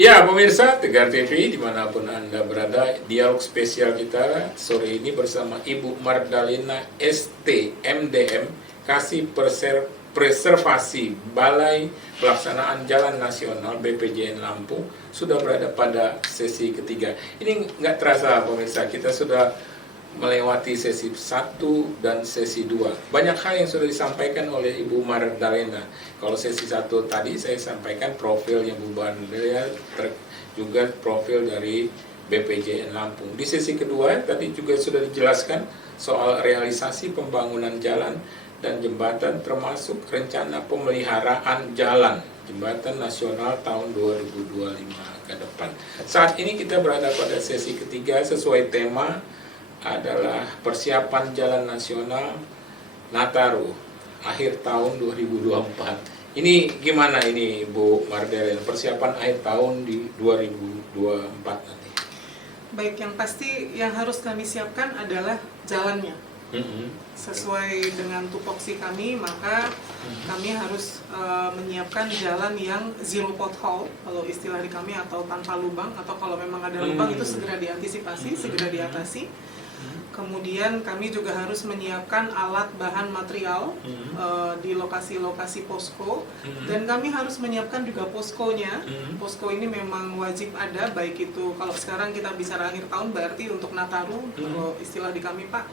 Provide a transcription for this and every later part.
Ya, pemirsa Tegar TV dimanapun Anda berada, dialog spesial kita sore ini bersama Ibu Mardalina ST MDM, Kasih Preservasi Balai Pelaksanaan Jalan Nasional BPJN Lampung, sudah berada pada sesi ketiga. Ini nggak terasa pemirsa, kita sudah melewati sesi 1 dan sesi 2. Banyak hal yang sudah disampaikan oleh Ibu Mardalina. Kalau sesi 1 tadi saya sampaikan profilnya Bu Mardalina, juga profil dari BPJN Lampung. Di sesi kedua tadi juga sudah dijelaskan soal realisasi pembangunan jalan dan jembatan, termasuk rencana pemeliharaan jalan jembatan nasional tahun 2025 ke depan. Saat ini kita berada pada sesi ketiga sesuai tema adalah persiapan jalan nasional Nataru akhir tahun 2024. Ini gimana ini Bu Mardalina, persiapan akhir tahun di 2024 nanti? Baik, yang pasti yang harus kami siapkan adalah jalannya. Sesuai dengan tupoksi kami, maka kami harus menyiapkan jalan yang zero pothole, kalau istilah di kami, atau tanpa lubang, atau kalau memang ada lubang itu segera diantisipasi, segera diatasi. Kemudian kami juga harus menyiapkan alat bahan material di lokasi-lokasi posko, dan kami harus menyiapkan juga poskonya. Posko ini memang wajib ada, baik itu kalau sekarang kita bicara akhir tahun berarti untuk Nataru, kalau istilah di kami Pak,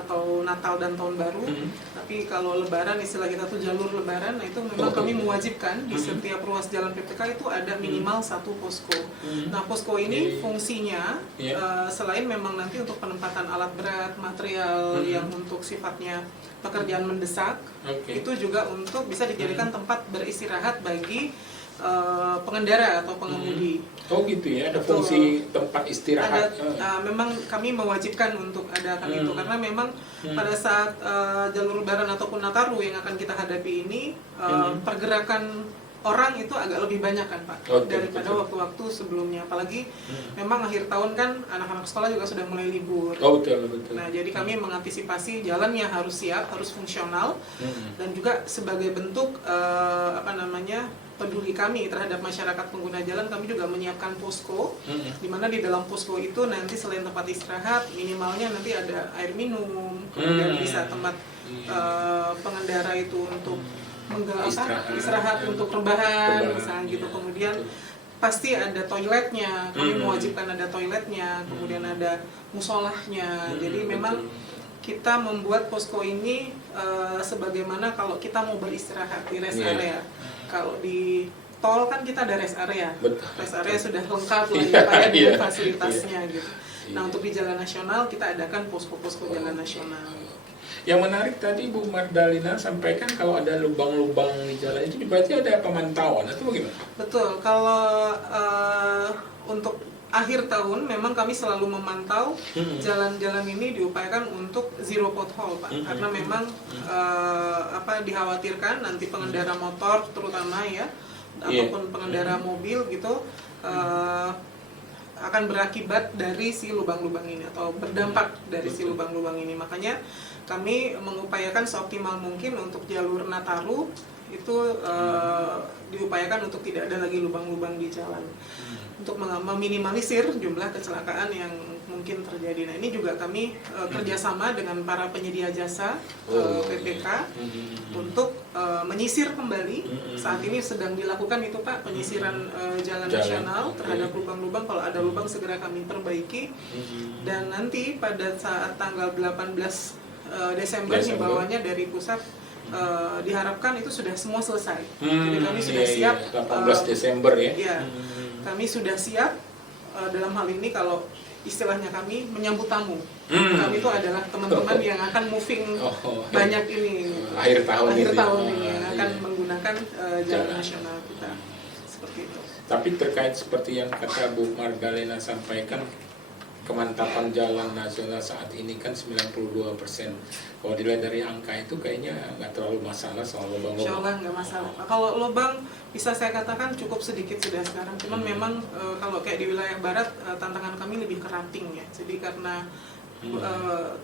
atau Natal dan Tahun Baru. Tapi kalau Lebaran, istilah kita tuh jalur Lebaran, nah itu memang kami mewajibkan di setiap ruas jalan PPK itu ada minimal satu posko. Nah, posko ini fungsinya selain memang nanti untuk penempatan alat berat, material yang untuk sifatnya pekerjaan mendesak, itu juga untuk bisa dijadikan tempat beristirahat bagi pengendara atau pengemudi. Oh gitu ya, ada Betul. fungsi tempat istirahat. Memang kami mewajibkan untuk adakan itu, karena memang pada saat jalur Lebaran ataupun Nataru yang akan kita hadapi ini, pergerakan orang itu agak lebih banyak kan Pak, daripada waktu-waktu sebelumnya. Apalagi memang akhir tahun kan anak-anak sekolah juga sudah mulai libur. Betul. Nah, jadi kami mengantisipasi jalannya harus siap, harus fungsional, dan juga sebagai bentuk peduli kami terhadap masyarakat pengguna jalan, kami juga menyiapkan posko, di mana di dalam posko itu nanti selain tempat istirahat, minimalnya nanti ada air minum, kemudian bisa tempat pengendara itu untuk istirahat untuk rebahan misalnya gitu. Kemudian pasti ada toiletnya, kami mewajibkan ada toiletnya, kemudian ada musolahnya. Jadi memang kita membuat posko ini sebagaimana kalau kita mau beristirahat di rest area. Kalau di tol kan kita ada rest area. Rest area sudah lengkap lah ya Pak ya, dengan fasilitasnya gitu. Nah, untuk di jalan nasional kita adakan posko-posko jalan nasional. Yang menarik tadi Bu Mardalina sampaikan kalau ada lubang-lubang di jalan itu berarti ada pemantauan, atau bagaimana? Betul, kalau untuk akhir tahun memang kami selalu memantau jalan-jalan ini diupayakan untuk zero pothole Pak, karena memang dikhawatirkan nanti pengendara motor terutama ya, ataupun pengendara mobil gitu akan berakibat dari si lubang-lubang ini atau berdampak dari si lubang-lubang ini. Makanya kami mengupayakan seoptimal mungkin untuk jalur Nataru itu diupayakan untuk tidak ada lagi lubang-lubang di jalan, untuk meminimalisir jumlah kecelakaan yang mungkin terjadi. Nah, ini juga kami kerjasama dengan para penyedia jasa PPK untuk menyisir kembali. Saat ini sedang dilakukan itu Pak, penyisiran jalan nasional terhadap lubang-lubang. Kalau ada lubang segera kami perbaiki, dan nanti pada saat tanggal 18 Desember himbauannya dari pusat diharapkan itu sudah semua selesai. Jadi kami sudah siap 18 Desember ya. Iya, kami sudah siap dalam hal ini kalau istilahnya kami menyambut tamu. Kami itu adalah teman-teman yang akan moving banyak ini akhir tahun ini yang akan menggunakan jalan nasional kita seperti itu. Tapi terkait seperti yang kata Bu Mardalina sampaikan, kemantapan jalan nasional saat ini kan 92%. Kalau dilihat dari angka itu kayaknya nggak terlalu masalah soal lubang-lubang. Insya Allah nggak masalah. Kalau lubang bisa saya katakan cukup sedikit sudah sekarang. Cuman memang kalau kayak di wilayah barat tantangan kami lebih ke rating ya. Jadi karena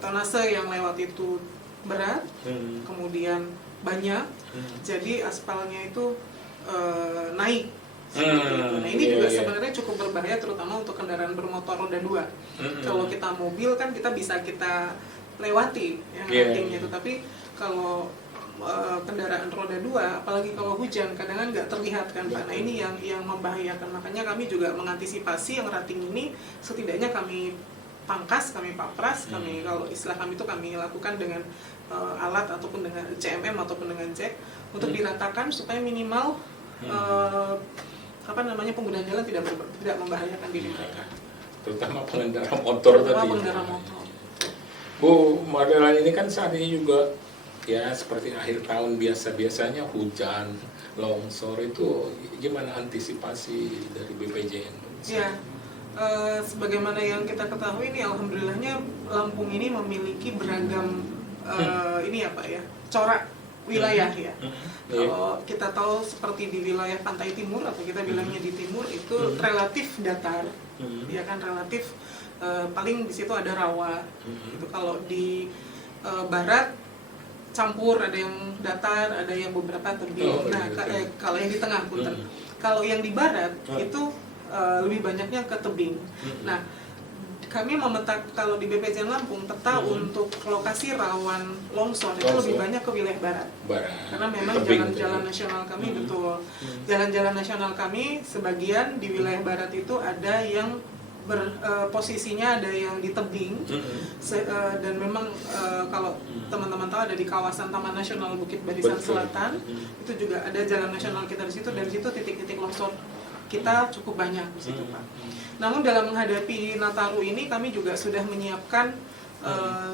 tonase yang lewat itu berat, kemudian banyak, jadi aspalnya itu naik Nah ini Iya, juga iya. sebenarnya cukup berbahaya, terutama untuk kendaraan bermotor roda 2. Kalau kita mobil kan kita bisa kita lewati yang Iya, rantingnya iya. itu, tapi kalau kendaraan roda 2, apalagi kalau hujan, kadang-kadang nggak terlihat kan Pak. Nah ini yang membahayakan, makanya kami juga mengantisipasi yang ranting ini, setidaknya kami pangkas, kami papras, kami kalau istilah kami itu kami lakukan dengan alat ataupun dengan CMM ataupun dengan jack untuk diratakan supaya minimal pengguna jalan tidak membahayakan diri mereka. Terutama pengendara motor Terutama tadi. pengendara motor. Bu Mardalan, ini kan saat ini juga ya seperti akhir tahun biasanya hujan, longsor, itu gimana antisipasi dari BPJN? Ya, sebagaimana yang kita ketahui ini, alhamdulillahnya Lampung ini memiliki beragam ini ya Pak ya, corak wilayah ya. Kalau kita tahu seperti di wilayah pantai timur atau kita bilangnya di timur itu relatif datar, ya kan, relatif paling di situ ada rawa. Itu kalau di barat campur, ada yang datar, ada yang beberapa tebing. Nah, kalau yang di tengah punten. Kalau yang di barat itu lebih banyaknya ke tebing. Nah, kami memetak kalau di BPJN Lampung peta untuk lokasi rawan longsor itu lebih banyak ke wilayah barat. Karena memang jalan-jalan nasional kami betul. Jalan-jalan nasional kami sebagian di wilayah barat itu ada yang posisinya ada yang di tebing, dan memang kalau teman-teman tahu ada di kawasan Taman Nasional Bukit Barisan Selatan, itu juga ada jalan nasional kita di situ, dan di situ titik-titik longsor kita cukup banyak di situ Pak. Namun dalam menghadapi Nataru ini kami juga sudah menyiapkan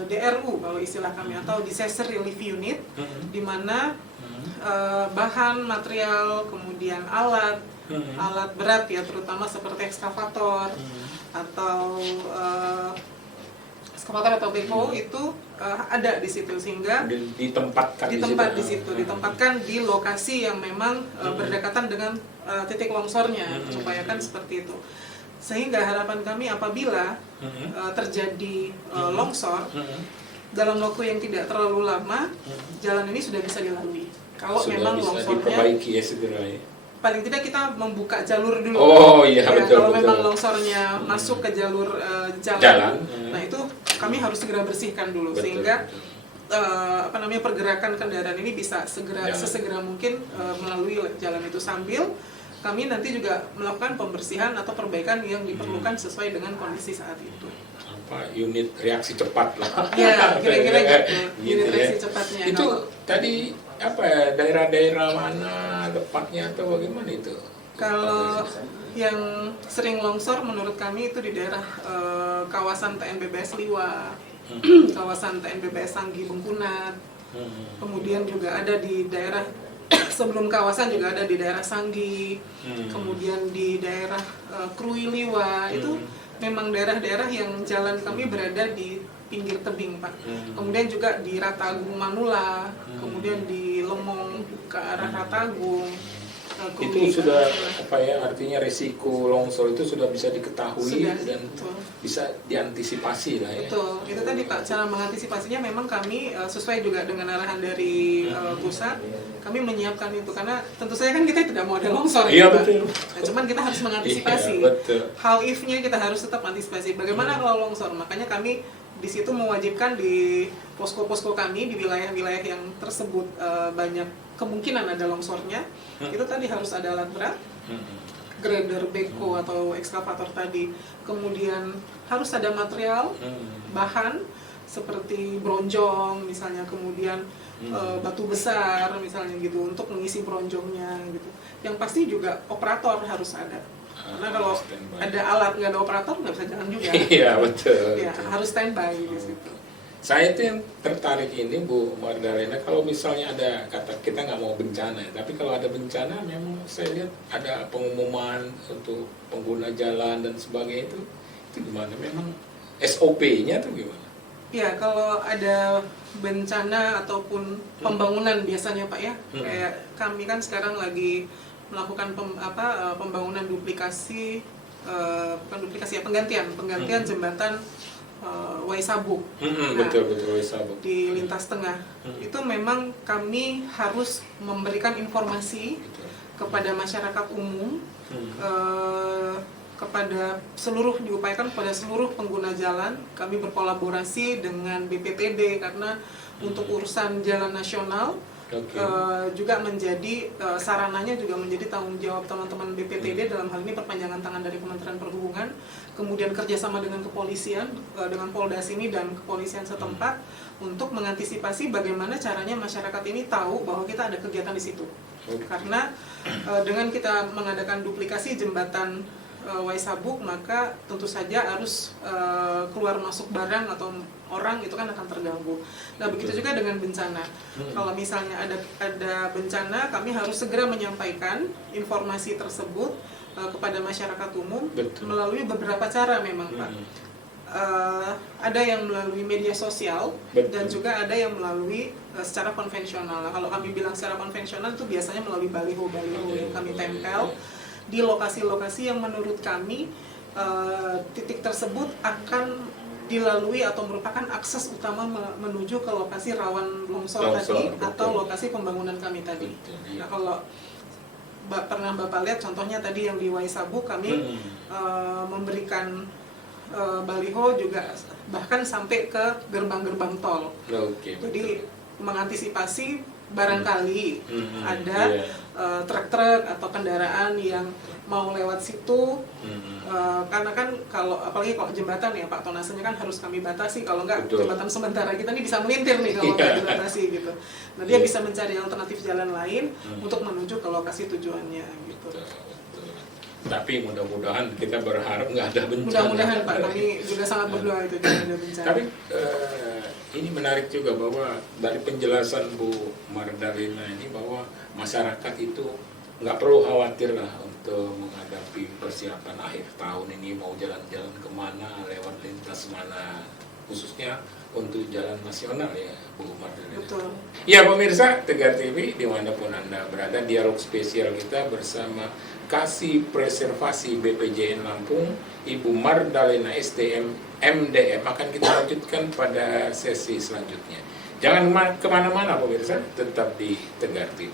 DRU kalau istilah kami, atau Disaster Relief Unit, di mana bahan, material, kemudian alat berat ya, terutama seperti ekskavator atau backhoe itu ada di situ, sehingga ditempatkan ditempatkan di lokasi yang memang berdekatan dengan titik longsornya, supaya kan seperti itu. Sehingga harapan kami apabila terjadi longsor dalam waktu yang tidak terlalu lama, jalan ini sudah bisa dilalui. Kalau sudah memang bisa longsornya diperbaiki ya segera ya. Paling tidak kita membuka jalur dulu. Oh iya, betul, kalau betul. memang longsornya masuk ke jalur jalan. Nah itu kami harus segera bersihkan dulu, sehingga pergerakan kendaraan ini bisa sesegera mungkin melalui jalan itu, sambil kami nanti juga melakukan pembersihan atau perbaikan yang diperlukan sesuai dengan kondisi saat itu. Unit reaksi cepat lah. Ya, kira-kira gitu. Unit ya. reaksi cepatnya. Itu tadi daerah-daerah mana tepatnya atau bagaimana itu? Kalau yang sering longsor menurut kami itu di daerah kawasan TNBBS Liwa, kawasan TNBBS Sanggi Bengkunat, kemudian juga ada di daerah sebelum kawasan juga ada di daerah Sanggi, kemudian di daerah Krui Liwa, itu memang daerah-daerah yang jalan kami berada di pinggir tebing Pak. Kemudian juga di Ratagung Manula, kemudian di Lemong ke arah Ratagung. Itu sudah artinya risiko longsor itu sudah bisa diketahui dan bisa diantisipasi lah ya. Betul, itu tadi Pak, cara mengantisipasinya memang kami sesuai juga dengan arahan dari pusat, kami menyiapkan itu, karena tentu saja kan kita tidak mau ada longsor. Iya Pak. betul. Nah, cuman kita harus mengantisipasi. Iya, betul. How if-nya kita harus tetap antisipasi. Bagaimana kalau longsor? Makanya kami di situ mewajibkan di posko-posko kami di wilayah-wilayah yang tersebut banyak kemungkinan ada longsornya, itu tadi harus ada alat berat, grader, backhoe atau ekskavator tadi, kemudian harus ada material, bahan seperti bronjong misalnya, kemudian batu besar misalnya gitu untuk mengisi bronjongnya gitu. Yang pasti juga operator harus ada. Karena kalau ada alat nggak ada operator nggak bisa jalan juga. Iya betul. Ya harus standby di situ. Saya itu yang tertarik ini Bu Mardalena, kalau misalnya ada kita nggak mau bencana, tapi kalau ada bencana memang saya lihat ada pengumuman untuk pengguna jalan dan sebagainya, itu gimana? Memang SOP-nya tuh gimana? Ya kalau ada bencana ataupun pembangunan biasanya Pak ya, kayak kami kan sekarang lagi melakukan pembangunan penggantian jembatan Waisabuk. Betul Waisabuk. Di lintas tengah. Itu memang kami harus memberikan informasi kepada masyarakat umum, diupayakan kepada seluruh pengguna jalan. Kami berkolaborasi dengan BPTD karena untuk urusan jalan nasional juga menjadi sarananya juga menjadi tanggung jawab teman-teman BPTD, dalam hal ini perpanjangan tangan dari Kementerian Perhubungan, kemudian kerjasama dengan kepolisian, dengan Polda sini dan kepolisian setempat untuk mengantisipasi bagaimana caranya masyarakat ini tahu bahwa kita ada kegiatan di situ. Karena dengan kita mengadakan duplikasi jembatan Waisabuk, maka tentu saja arus keluar masuk barang atau orang itu kan akan terganggu. Nah, begitu juga dengan bencana. Kalau misalnya ada bencana, kami harus segera menyampaikan informasi tersebut kepada masyarakat umum melalui beberapa cara memang, Pak. Ada yang melalui media sosial dan juga ada yang melalui secara konvensional. Nah, kalau kami bilang secara konvensional itu biasanya melalui baliho-baliho yang kami tempel di lokasi-lokasi yang menurut kami titik tersebut akan dilalui atau merupakan akses utama menuju ke lokasi rawan longsor tadi atau lokasi pembangunan kami tadi. Nah, kalau pernah Bapak lihat contohnya tadi yang di Waisabuk, kami memberikan baliho juga bahkan sampai ke gerbang-gerbang tol. Jadi mengantisipasi barangkali ada truk-truk atau kendaraan yang mau lewat situ, karena kan apalagi kalau jembatan ya Pak, tonasenya kan harus kami batasi, kalau enggak jembatan sementara kita ini bisa melintir nih kalau nggak dibatasi gitu. Nah, dia bisa mencari alternatif jalan lain untuk menuju ke lokasi tujuannya gitu. Tapi mudah-mudahan kita berharap nggak ada bencana. Mudah-mudahan Pak, kami juga sangat berdoa itu tidak ada bencana. Tapi ini menarik juga bahwa dari penjelasan Bu Mardalina ini bahwa masyarakat itu nggak perlu khawatir lah untuk menghadapi persiapan akhir tahun ini, mau jalan-jalan kemana, lewat lintas mana, khususnya untuk jalan nasional ya Bu Mardalina. Betul. Ya pemirsa Tegar TV dimanapun Anda berada, dialog spesial kita bersama Kasih Preservasi BPJN Lampung, Ibu Mardalina STM MDM akan kita lanjutkan pada sesi selanjutnya. Jangan kemana-mana pemirsa, tetap di Tegar TV.